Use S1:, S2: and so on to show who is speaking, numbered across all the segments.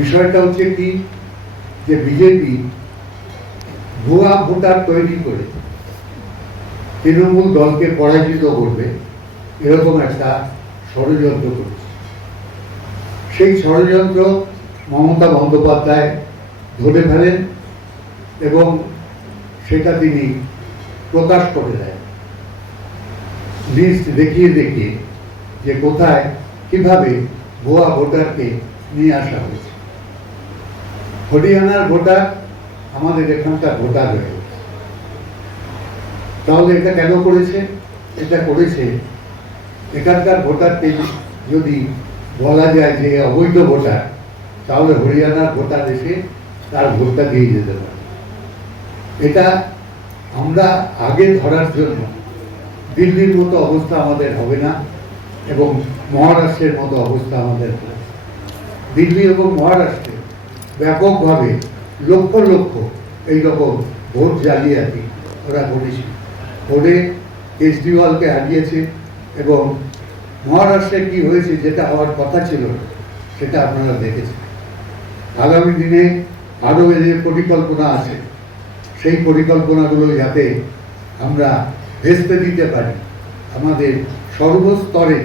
S1: বিষয়টা হচ্ছে কি, যে বিজেপি ভুয়া ভোটার তৈরি করে তৃণমূল দলকে পরাজিত করবে, এরকম একটা ষড়যন্ত্র করছে। সেই ষড়যন্ত্র মমতা বন্দ্যোপাধ্যায় ধরে ফেলেন এবং সেটা তিনি প্রকাশ করে দেয় লিস্ট দেখিয়ে দেখিয়ে যে কোথায়, কীভাবে ভুয়া ভোটারকে নিয়ে আসা হয়েছে। হরিয়ানার ভোটার, আমাদের এখানকার ভোটার হয়ে। তাহলে এটা কেন করেছে? এটা করেছে এখানকার ভোটারকে যদি বলা যায় যে অবৈধ ভোটার, তাহলে হরিয়ানার ভোটার এসে তার ভোটটা দিয়ে যেতে পারে। এটা আমরা আগে ধরার জন্য দিল্লির মতো অবস্থা আমাদের হবে না এবং মহারাষ্ট্রের মতো অবস্থা আমাদের দিল্লি এবং মহারাষ্ট্রে ব্যাপকভাবে, লক্ষ লক্ষ এইরকম ভোট জালিয়াতি ওরা করেছে। করে কেজরিওয়ালকে হারিয়েছে এবং মহারাষ্ট্রে কি হয়েছে যেটা হওয়ার কথা ছিল, সেটা আপনারা দেখেছেন। আগামী দিনে আরও যে পরিকল্পনা আছে। সেই পরিকল্পনাগুলো যাতে আমরা ভেস্তে দিতে পারি, আমাদের সর্বস্তরে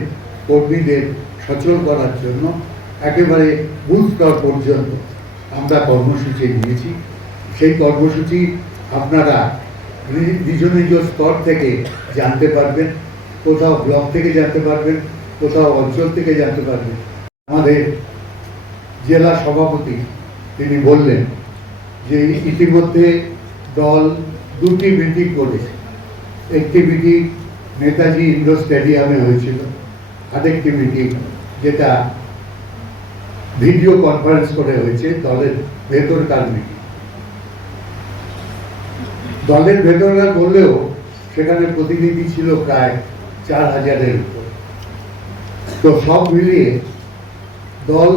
S1: কর্মীদের সচল করার জন্য, একেবারে বুথ স্তর পর্যন্ত। আমরা কর্মসূচি নিয়েছি। সেই কর্মসূচি আপনারা নিজ নিজ স্তর থেকে জানতে পারবেন, কোথাও ব্লক থেকে জানতে পারবেন, কোথাও অঞ্চল থেকে জানতে পারবেন। আমাদের জেলা সভাপতি তিনি বললেন যে ইতিমধ্যে দল দুটি মিটিং করেছে। একটি মিটিং নেতাজি ইন্ডোর স্টেডিয়ামে হয়েছিল, আরেকটি মিটিং যেটা ভিডিও কনফারেন্স করে হয়েছে, দলের ভেতরকার মিটিং দলের ভেতরকার বললেও সেখানে প্রতিনিধি ছিল প্রায় চার হাজারের উপর। তো সব মিলিয়ে দল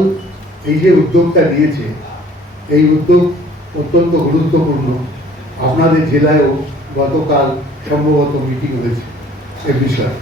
S1: এই যে উদ্যোগটা নিয়েছে, এই উদ্যোগ অত্যন্ত গুরুত্বপূর্ণ। আপনাদের জেলায়ও গতকাল সম্ভবত মিটিং হয়েছে এ বিষয়ে।